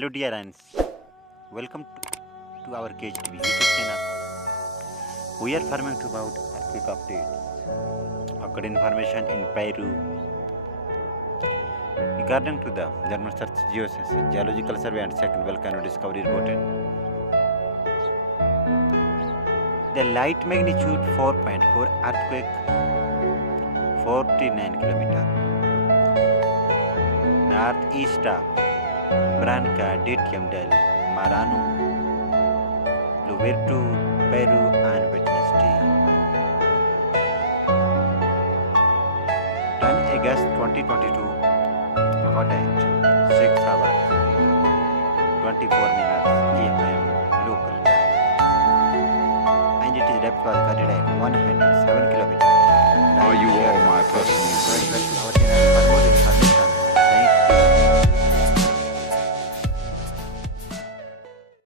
Hello dear friends, welcome to our KHTV YouTube channel. We are farming about quick updates. Occurred information in Peru. According to the German Search Geological Survey and Second Volcano Discovery reported, the light magnitude 4.4 earthquake 49 km northeast of Barranca, Datem del Marañon, Loreto, Peru on Wednesday. 10 August 2022, hot at 6 hours, 24 minutes AM local time. And it is depth was carried at 107 km. Are you all my personal friends?